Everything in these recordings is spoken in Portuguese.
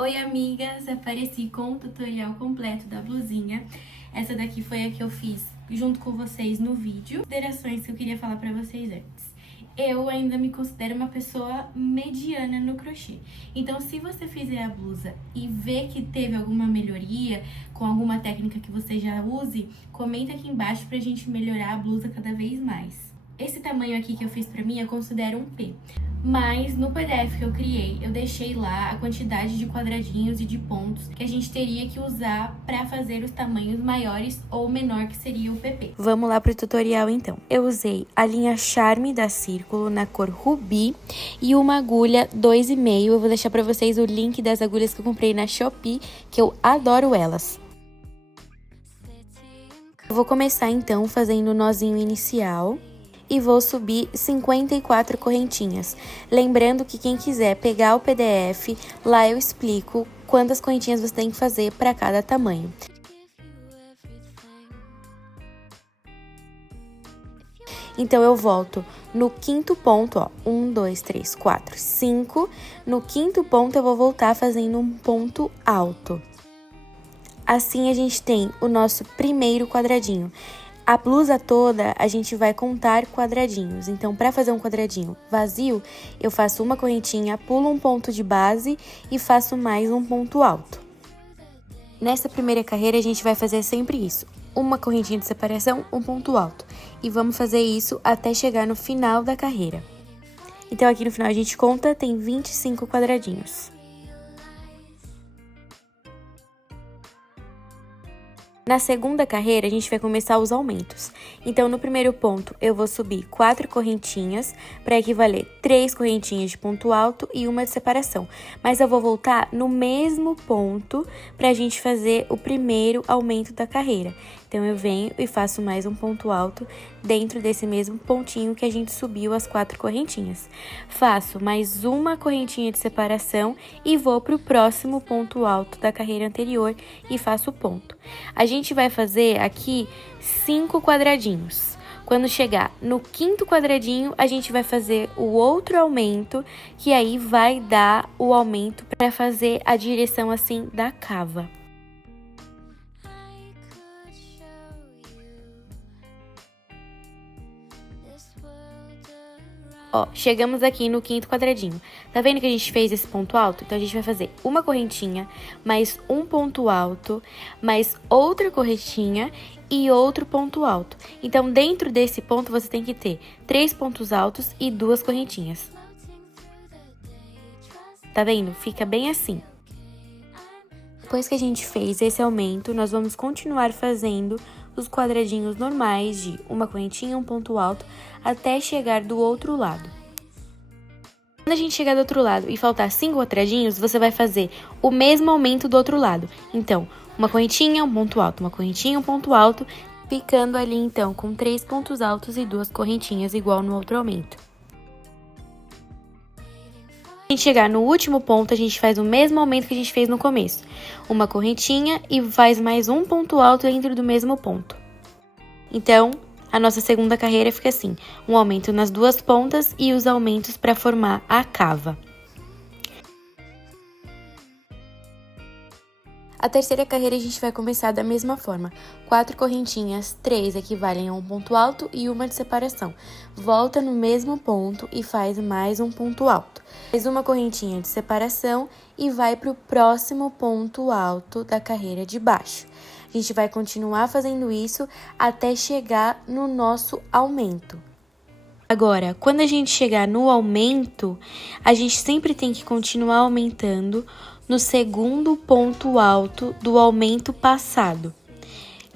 Oi amigas, apareci com o tutorial completo da blusinha. Essa daqui foi a que eu fiz junto com vocês no vídeo. Considerações que eu queria falar pra vocês antes. Eu ainda me considero uma pessoa mediana no crochê. Então, se você fizer a blusa e ver que teve alguma melhoria com alguma técnica que você já use, comenta aqui embaixo pra gente melhorar a blusa cada vez mais. Esse tamanho aqui que eu fiz pra mim, eu considero um P. Mas no PDF que eu criei, eu deixei lá a quantidade de quadradinhos e de pontos que a gente teria que usar para fazer os tamanhos maiores ou menor, que seria o PP. Vamos lá pro tutorial então. Eu usei a linha Charme da Círculo na cor Rubi e uma agulha 2,5. Eu vou deixar para vocês o link das agulhas que eu comprei na Shopee, que eu adoro elas. Eu vou começar então fazendo o nozinho inicial e vou subir 54 correntinhas. Lembrando que quem quiser pegar o PDF, lá eu explico quantas correntinhas você tem que fazer para cada tamanho. Então, eu volto no quinto ponto, ó, 1, 2, 3, 4, 5. No quinto ponto, eu vou voltar fazendo um ponto alto. Assim, a gente tem o nosso primeiro quadradinho. A blusa toda, a gente vai contar quadradinhos. Então, para fazer um quadradinho vazio, eu faço uma correntinha, pulo um ponto de base e faço mais um ponto alto. Nessa primeira carreira, a gente vai fazer sempre isso. Uma correntinha de separação, um ponto alto. E vamos fazer isso até chegar no final da carreira. Então, aqui no final a gente conta, tem 25 quadradinhos. Na segunda carreira, a gente vai começar os aumentos. Então, no primeiro ponto, eu vou subir 4 correntinhas, para equivaler 3 correntinhas de ponto alto e uma de separação. Mas eu vou voltar no mesmo ponto para a gente fazer o primeiro aumento da carreira. Então, eu venho e faço mais um ponto alto dentro desse mesmo pontinho que a gente subiu as 4 correntinhas. Faço mais uma correntinha de separação e vou para o próximo ponto alto da carreira anterior e faço o ponto. A gente vai fazer aqui 5 quadradinhos. Quando chegar no quinto quadradinho, a gente vai fazer o outro aumento, que aí vai dar o aumento para fazer a direção assim da cava. Ó, chegamos aqui no quinto quadradinho. Tá vendo que a gente fez esse ponto alto? Então, a gente vai fazer uma correntinha, mais um ponto alto, mais outra correntinha e outro ponto alto. Então, dentro desse ponto, você tem que ter 3 pontos altos e 2 correntinhas. Tá vendo? Fica bem assim. Depois que a gente fez esse aumento, nós vamos continuar fazendo os quadradinhos normais de uma correntinha, um ponto alto, até chegar do outro lado. Quando a gente chegar do outro lado e faltar 5 quadradinhos, você vai fazer o mesmo aumento do outro lado. Então, uma correntinha, um ponto alto, uma correntinha, um ponto alto, ficando ali então com 3 pontos altos e 2 correntinhas, igual no outro aumento. Quando a gente chegar no último ponto, a gente faz o mesmo aumento que a gente fez no começo. Uma correntinha e faz mais um ponto alto dentro do mesmo ponto. Então, a nossa segunda carreira fica assim, um aumento nas duas pontas e os aumentos para formar a cava. A terceira carreira a gente vai começar da mesma forma, 4 correntinhas, 3 equivalem a um ponto alto e uma de separação. Volta no mesmo ponto e faz mais um ponto alto. Faz uma correntinha de separação e vai para o próximo ponto alto da carreira de baixo. A gente vai continuar fazendo isso até chegar no nosso aumento. Agora, quando a gente chegar no aumento, a gente sempre tem que continuar aumentando no segundo ponto alto do aumento passado.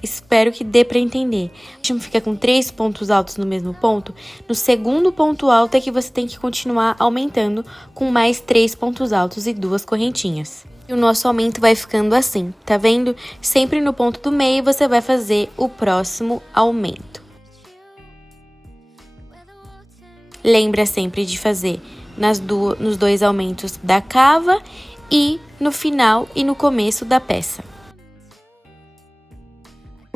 Espero que dê para entender. A gente fica com 3 pontos altos no mesmo ponto. No segundo ponto alto é que você tem que continuar aumentando com mais 3 pontos altos e 2 correntinhas. E o nosso aumento vai ficando assim, tá vendo? Sempre no ponto do meio você vai fazer o próximo aumento. Lembra sempre de fazer nos 2 aumentos da cava e no final e no começo da peça.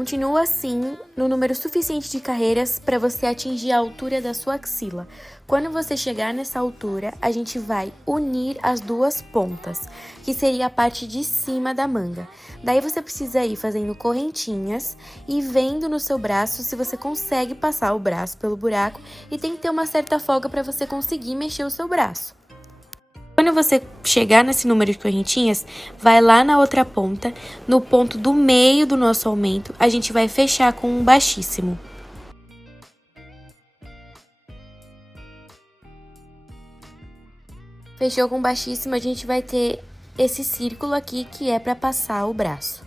Continua assim no número suficiente de carreiras para você atingir a altura da sua axila. Quando você chegar nessa altura, a gente vai unir as duas pontas, que seria a parte de cima da manga. Daí você precisa ir fazendo correntinhas e vendo no seu braço se você consegue passar o braço pelo buraco, e tem que ter uma certa folga para você conseguir mexer o seu braço. Quando você chegar nesse número de correntinhas, vai lá na outra ponta, no ponto do meio do nosso aumento, a gente vai fechar com um baixíssimo. Fechou com baixíssimo, a gente vai ter esse círculo aqui que é para passar o braço.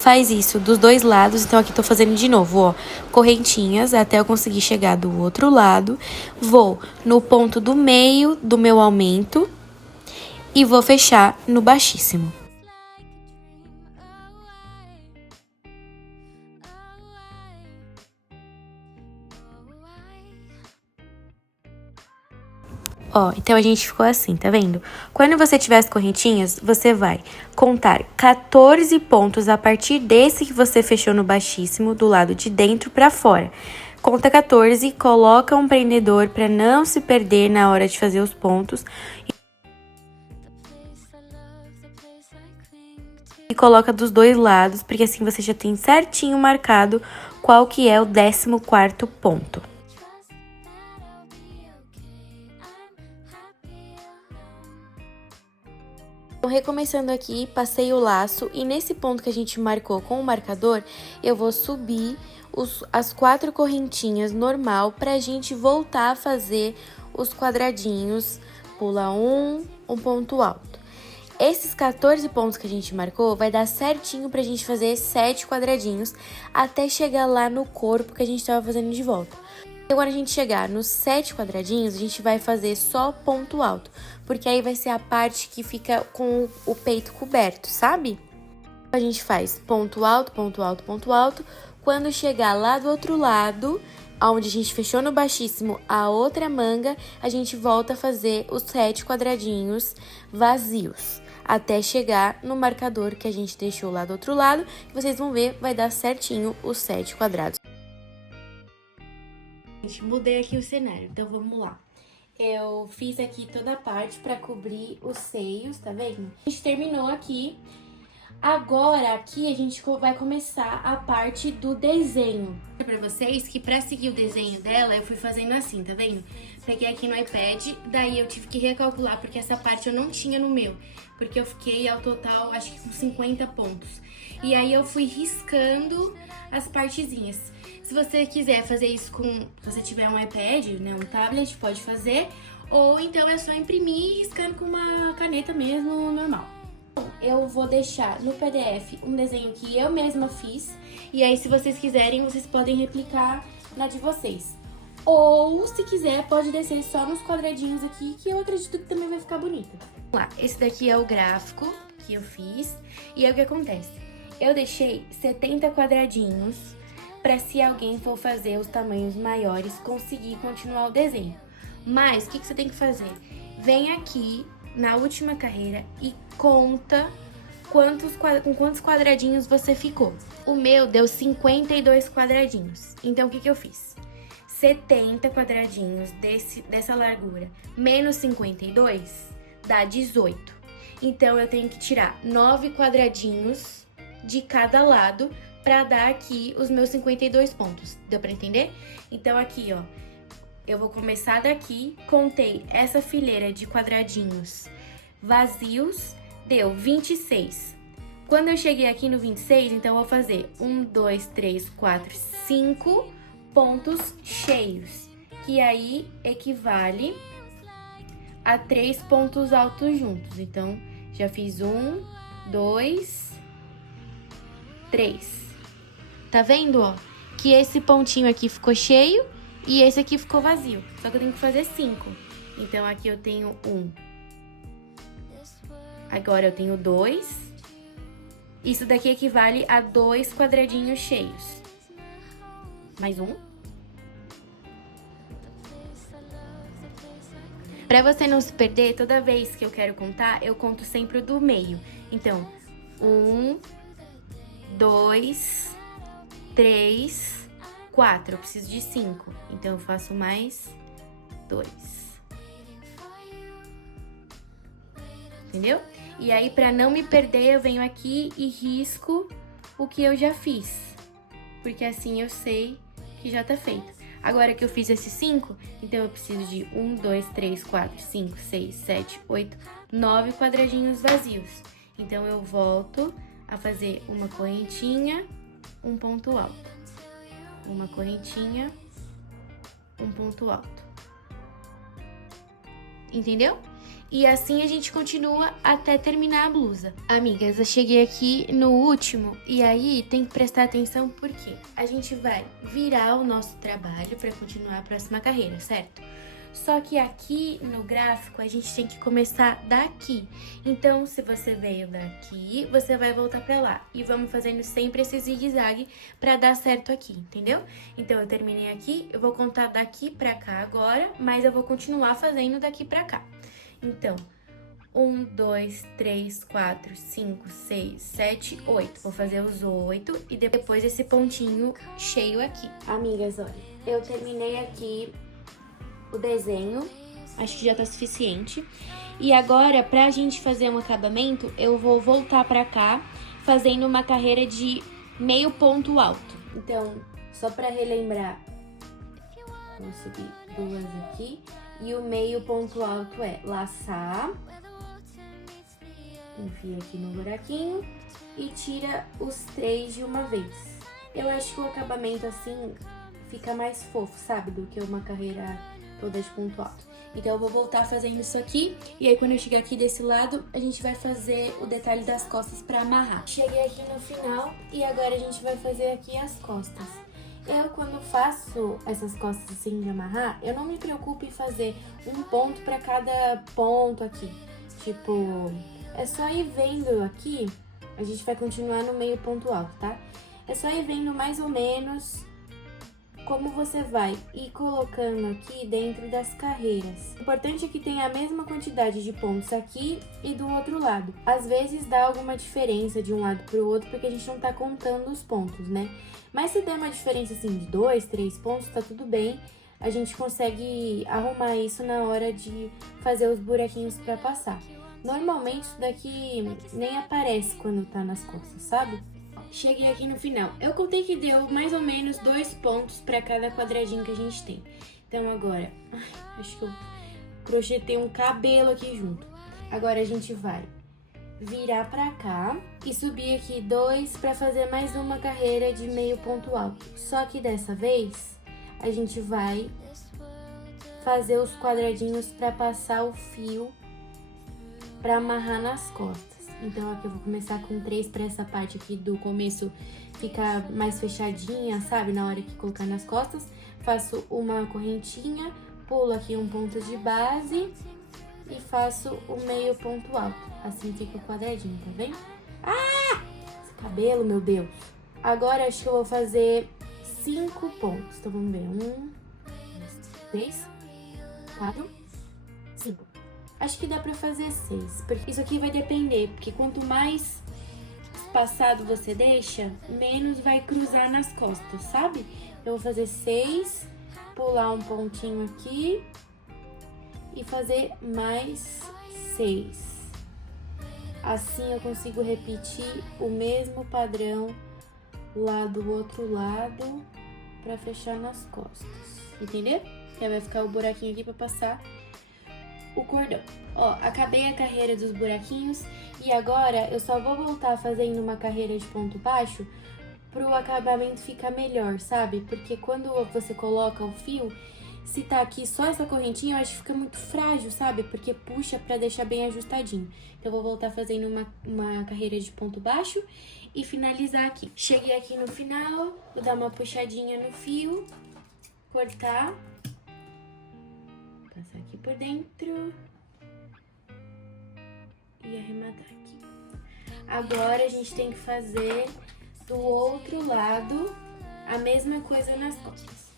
Faz isso dos dois lados, então aqui tô fazendo de novo, ó, correntinhas até eu conseguir chegar do outro lado. Vou no ponto do meio do meu aumento e vou fechar no baixíssimo. Ó, então a gente ficou assim, tá vendo? Quando você tiver as correntinhas, você vai contar 14 pontos a partir desse que você fechou no baixíssimo, do lado de dentro pra fora. Conta 14, coloca um prendedor pra não se perder na hora de fazer os pontos. E coloca dos dois lados, porque assim você já tem certinho marcado qual que é o 14º ponto. Então, recomeçando aqui, passei o laço e nesse ponto que a gente marcou com o marcador, eu vou subir as 4 correntinhas normal pra gente voltar a fazer os quadradinhos, pula um ponto alto. Esses 14 pontos que a gente marcou vai dar certinho pra gente fazer 7 quadradinhos até chegar lá no corpo que a gente tava fazendo de volta. Quando a gente chegar nos 7 quadradinhos, a gente vai fazer só ponto alto, porque aí vai ser a parte que fica com o peito coberto, sabe? A gente faz ponto alto, ponto alto, ponto alto. Quando chegar lá do outro lado, onde a gente fechou no baixíssimo a outra manga, a gente volta a fazer os 7 quadradinhos vazios, até chegar no marcador que a gente deixou lá do outro lado, que vocês vão ver, vai dar certinho os 7 quadrados. Gente, mudei aqui o cenário, então vamos lá. Eu fiz aqui toda a parte pra cobrir os seios, tá vendo? A gente terminou aqui. Agora, aqui a gente vai começar a parte do desenho. Pra vocês que pra seguir o desenho dela, eu fui fazendo assim, tá vendo? Peguei aqui no iPad, daí eu tive que recalcular, porque essa parte eu não tinha no meu. Porque eu fiquei ao total, acho que com 50 pontos. E aí eu fui riscando as partezinhas. Se você quiser fazer isso se você tiver um iPad, né, um tablet, pode fazer. Ou então é só imprimir riscando com uma caneta mesmo, normal. Eu vou deixar no PDF um desenho que eu mesma fiz. E aí, se vocês quiserem, vocês podem replicar na de vocês. Ou, se quiser, pode descer só nos quadradinhos aqui, que eu acredito que também vai ficar bonito. Vamos lá, esse daqui é o gráfico que eu fiz. E aí, o que acontece? Eu deixei 70 quadradinhos para se alguém for fazer os tamanhos maiores, conseguir continuar o desenho. Mas, o que você tem que fazer? Vem aqui na última carreira e conta com quantos quadradinhos você ficou. O meu deu 52 quadradinhos. Então, o que eu fiz? 70 quadradinhos dessa largura menos 52 dá 18. Então, eu tenho que tirar 9 quadradinhos de cada lado para dar aqui os meus 52 pontos. Deu para entender? Então, aqui, ó, eu vou começar daqui, contei essa fileira de quadradinhos vazios, deu 26. Quando eu cheguei aqui no 26, então eu vou fazer 1, 2, 3, 4, 5 pontos cheios, que aí equivale a 3 pontos altos juntos. Então, já fiz 1, 2, 3. Tá vendo, ó? Que esse pontinho aqui ficou cheio e esse aqui ficou vazio. Só que eu tenho que fazer 5. Então, aqui eu tenho 1. Agora eu tenho 2. Isso daqui equivale a 2 quadradinhos cheios. Mais um. Pra você não se perder, toda vez que eu quero contar, eu conto sempre o do meio. Então, 1, 2, 3, 4. Eu preciso de 5. Então, eu faço mais 2. Entendeu? E aí, pra não me perder, eu venho aqui e risco o que eu já fiz. Porque assim eu sei que já tá feito. Agora que eu fiz esses 5, então eu preciso de 1, 2, 3, 4, 5, 6, 7, 8, 9 quadradinhos vazios. Então, eu volto a fazer uma correntinha, um ponto alto. Uma correntinha, um ponto alto. Entendeu? E assim a gente continua até terminar a blusa. Amigas, eu cheguei aqui no último e aí tem que prestar atenção porque a gente vai virar o nosso trabalho para continuar a próxima carreira, certo? Só que aqui no gráfico a gente tem que começar daqui. Então, se você veio daqui, você vai voltar pra lá. E vamos fazendo sempre esse zigue-zague pra dar certo aqui, entendeu? Então, eu terminei aqui, eu vou contar daqui pra cá agora, mas eu vou continuar fazendo daqui pra cá. Então, 1, 2, 3, 4, 5, 6, 7, 8. Vou fazer os 8 e depois esse pontinho cheio aqui. Amigas, olha, eu terminei aqui o desenho, acho que já tá suficiente. E agora, pra gente fazer um acabamento, eu vou voltar pra cá, fazendo uma carreira de meio ponto alto. Então, só pra relembrar, vou subir 2 aqui. E o meio ponto alto é laçar, enfia aqui no buraquinho e tira os 3 de uma vez. Eu acho que o acabamento assim fica mais fofo, sabe? Do que uma carreira toda de ponto alto. Então eu vou voltar fazendo isso aqui e aí quando eu chegar aqui desse lado, a gente vai fazer o detalhe das costas pra amarrar. Cheguei aqui no final e agora a gente vai fazer aqui as costas. Eu, quando faço essas costas assim de amarrar, eu não me preocupo em fazer um ponto pra cada ponto aqui. Tipo, é só ir vendo aqui, a gente vai continuar no meio ponto alto, tá? É só ir vendo mais ou menos como você vai ir colocando aqui dentro das carreiras. O importante é que tenha a mesma quantidade de pontos aqui e do outro lado. Às vezes dá alguma diferença de um lado pro outro, porque a gente não tá contando os pontos, né? Mas se der uma diferença assim de 2, 3 pontos, tá tudo bem. A gente consegue arrumar isso na hora de fazer os buraquinhos pra passar. Normalmente isso daqui nem aparece quando tá nas costas, sabe? Cheguei aqui no final. Eu contei que deu mais ou menos 2 pontos pra cada quadradinho que a gente tem. Então agora, acho que eu crochetei um cabelo aqui junto. Agora a gente vai virar pra cá e subir aqui 2 pra fazer mais uma carreira de meio ponto alto. Só que dessa vez a gente vai fazer os quadradinhos pra passar o fio pra amarrar nas costas. Então aqui eu vou começar com 3 pra essa parte aqui do começo ficar mais fechadinha, sabe? Na hora que colocar nas costas. Faço uma correntinha, pulo aqui um ponto de base e faço o meio ponto alto. Assim fica o quadradinho, tá vendo? Ah! Esse cabelo, meu Deus! Agora acho que eu vou fazer 5 pontos. Então vamos ver. 1, 2, 3, 4, 5. Acho que dá pra fazer 6, porque isso aqui vai depender, porque quanto mais espaçado você deixa, menos vai cruzar nas costas, sabe? Eu vou fazer 6, pular um pontinho aqui e fazer mais 6. Assim eu consigo repetir o mesmo padrão lá do outro lado pra fechar nas costas, entendeu? Que aí vai ficar o buraquinho aqui pra passar o cordão. Ó, acabei a carreira dos buraquinhos e agora eu só vou voltar fazendo uma carreira de ponto baixo pro acabamento ficar melhor, sabe? Porque quando você coloca o fio, se tá aqui só essa correntinha, eu acho que fica muito frágil, sabe? Porque puxa pra deixar bem ajustadinho. Então eu vou voltar fazendo uma carreira de ponto baixo e finalizar aqui. Cheguei aqui no final, vou dar uma puxadinha no fio, cortar, passar aqui por dentro e arrematar aqui. Agora a gente tem que fazer do outro lado a mesma coisa nas costas.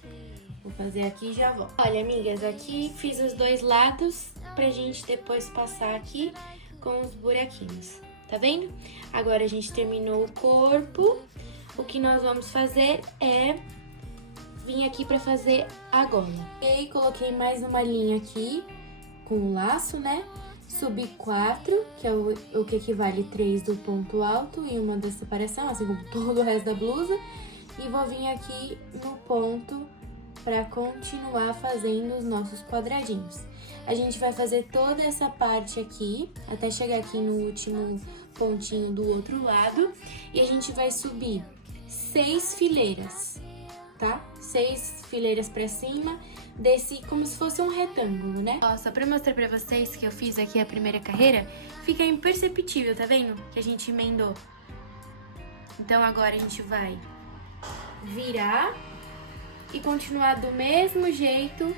Vou fazer aqui e já volto. Olha, amigas, aqui fiz os 2 lados pra gente depois passar aqui com os buraquinhos. Tá vendo? Agora a gente terminou o corpo. o que nós vamos fazer é vir aqui pra fazer a gola. E aí, coloquei mais uma linha aqui com o laço, né? Subi 4, que é o que equivale 3 do ponto alto e uma da separação, assim como todo o resto da blusa. E vou vir aqui no ponto pra continuar fazendo os nossos quadradinhos. A gente vai fazer toda essa parte aqui, até chegar aqui no último pontinho do outro lado. E a gente vai subir 6 fileiras, tá? 6 fileiras pra cima, desci como se fosse um retângulo, né? Ó, só pra mostrar pra vocês que eu fiz aqui a primeira carreira, fica imperceptível, tá vendo? Que a gente emendou. Então agora a gente vai virar e continuar do mesmo jeito,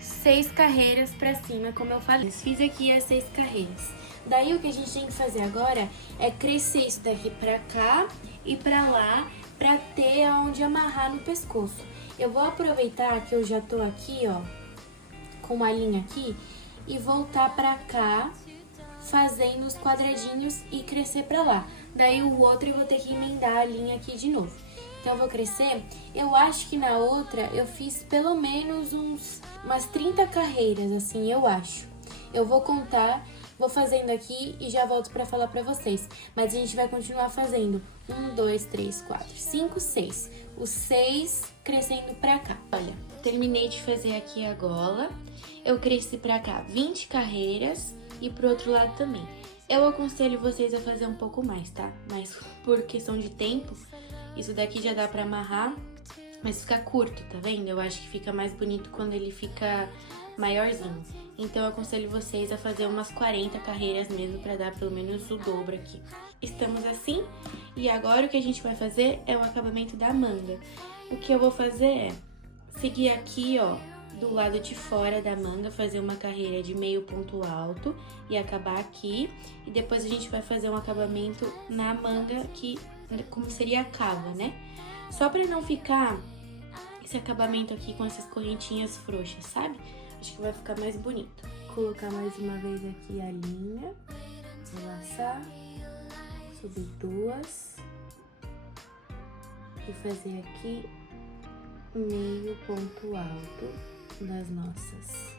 6 carreiras pra cima, como eu falei. Fiz aqui as 6 carreiras. Daí o que a gente tem que fazer agora é crescer isso daqui pra cá e pra lá, pra ter aonde amarrar no pescoço. Eu vou aproveitar que eu já tô aqui, ó, com uma linha aqui, e voltar pra cá, fazendo os quadradinhos e crescer pra lá. Daí o outro eu vou ter que emendar a linha aqui de novo. Então eu vou crescer, eu acho que na outra eu fiz pelo menos umas 30 carreiras, assim, eu acho. Eu vou contar, vou fazendo aqui e já volto pra falar pra vocês. Mas a gente vai continuar fazendo 1, 2, 3, 4, 5, 6. Os 6 crescendo pra cá. Olha, terminei de fazer aqui a gola. Eu cresci pra cá 20 carreiras e pro outro lado também. Eu aconselho vocês a fazer um pouco mais, tá? Mas por questão de tempo, isso daqui já dá pra amarrar, mas fica curto, tá vendo? Eu acho que fica mais bonito quando ele fica maiorzinho. Então eu aconselho vocês a fazer umas 40 carreiras mesmo pra dar pelo menos o dobro aqui. Estamos assim, e agora o que a gente vai fazer é o acabamento da manga. O que eu vou fazer é seguir aqui, ó, do lado de fora da manga, fazer uma carreira de meio ponto alto e acabar aqui. E depois a gente vai fazer um acabamento na manga que, como seria a cava, né? Só pra não ficar esse acabamento aqui com essas correntinhas frouxas, sabe? Acho que vai ficar mais bonito. Colocar mais uma vez aqui a linha, vou laçar, subir 2 e fazer aqui meio ponto alto das nossas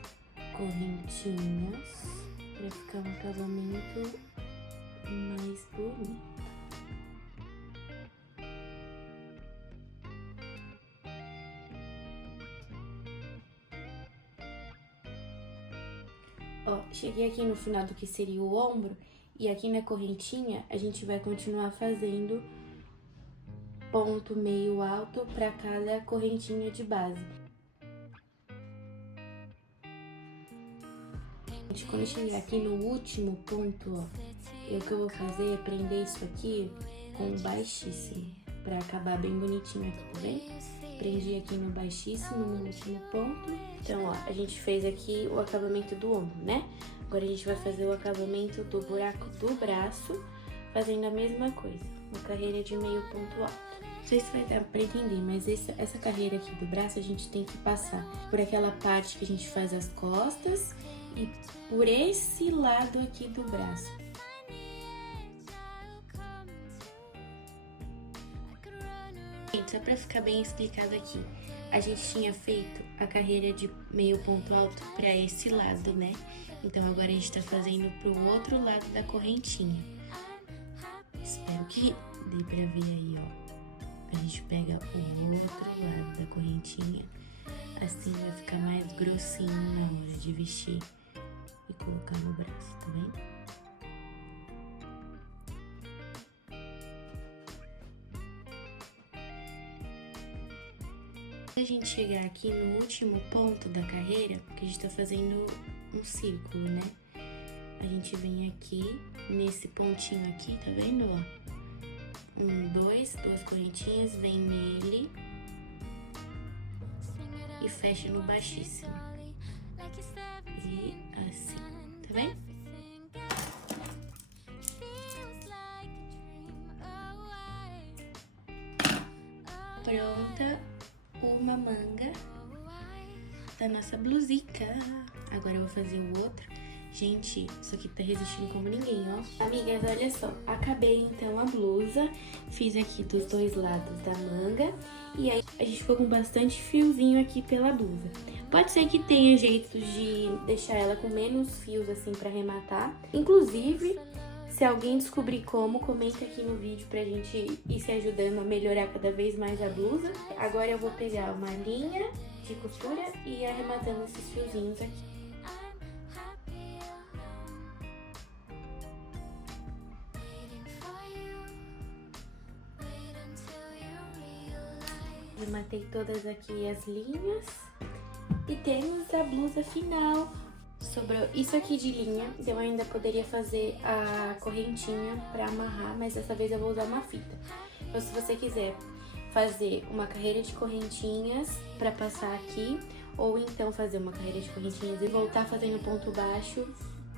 correntinhas para ficar um acabamento mais bonito. Ó, cheguei aqui no final do que seria o ombro e aqui na correntinha a gente vai continuar fazendo ponto meio alto para cada correntinha de base. Quando eu chegar aqui no último ponto, ó, o que eu vou fazer é prender isso aqui com baixíssimo, pra acabar bem bonitinho aqui, tá vendo? Prendi aqui no baixíssimo, no último ponto. Então, ó, a gente fez aqui o acabamento do ombro, né? Agora a gente vai fazer o acabamento do buraco do braço, fazendo a mesma coisa, uma carreira de meio ponto alto. Não sei se vai dar pra entender, mas essa carreira aqui do braço a gente tem que passar por aquela parte que a gente faz as costas e por esse lado aqui do braço. Gente, só pra ficar bem explicado aqui, a gente tinha feito a carreira de meio ponto alto pra esse lado, né? Então agora a gente tá fazendo pro outro lado da correntinha. Espero que dê pra ver aí, ó. A gente pega o outro lado da correntinha, assim vai ficar mais grossinho na hora de vestir e colocar no braço, tá vendo? A gente chegar aqui no último ponto da carreira, que a gente tá fazendo um círculo, né? A gente vem aqui, nesse pontinho aqui, tá vendo, ó? 1, 2 correntinhas, vem nele e fecha no baixíssimo. E assim, tá vendo? Pronta uma manga da nossa blusica. Agora eu vou fazer o outro. Gente, isso aqui tá resistindo como ninguém, ó. Amigas, olha só. Acabei, então, a blusa. Fiz aqui dos dois lados da manga. E aí, a gente ficou com bastante fiozinho aqui pela blusa. Pode ser que tenha jeito de deixar ela com menos fios, assim, pra arrematar. Inclusive, se alguém descobrir como, comenta aqui no vídeo pra gente ir se ajudando a melhorar cada vez mais a blusa. Agora eu vou pegar uma linha de costura e ir arrematando esses fiozinhos aqui. Arrematei todas aqui as linhas e temos a blusa final. Sobrou isso aqui de linha, eu ainda poderia fazer a correntinha pra amarrar, mas dessa vez eu vou usar uma fita. Então, se você quiser fazer uma carreira de correntinhas pra passar aqui, ou então fazer uma carreira de correntinhas e voltar fazendo ponto baixo,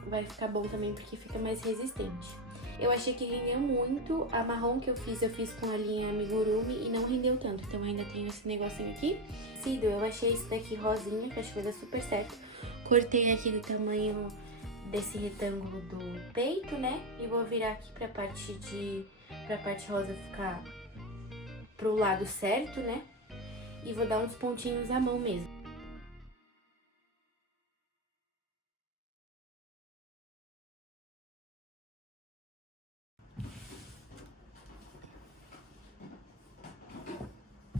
vai ficar bom também porque fica mais resistente. Eu achei que rendeu muito, a marrom que eu fiz com a linha amigurumi e não rendeu tanto, então ainda tenho esse negocinho aqui. Eu achei esse daqui rosinha, que acho que vai dar super certo. Cortei aqui do tamanho desse retângulo do peito, né? E vou virar aqui pra parte rosa ficar pro lado certo, né? E vou dar uns pontinhos à mão mesmo.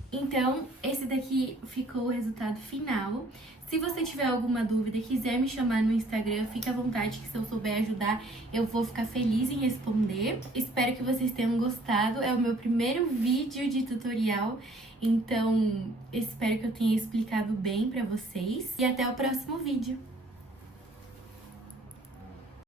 Então, esse daqui ficou o resultado final. Se você tiver alguma dúvida e quiser me chamar no Instagram, fica à vontade que se eu souber ajudar, eu vou ficar feliz em responder. Espero que vocês tenham gostado. É o meu primeiro vídeo de tutorial, então espero que eu tenha explicado bem pra vocês. E até o próximo vídeo.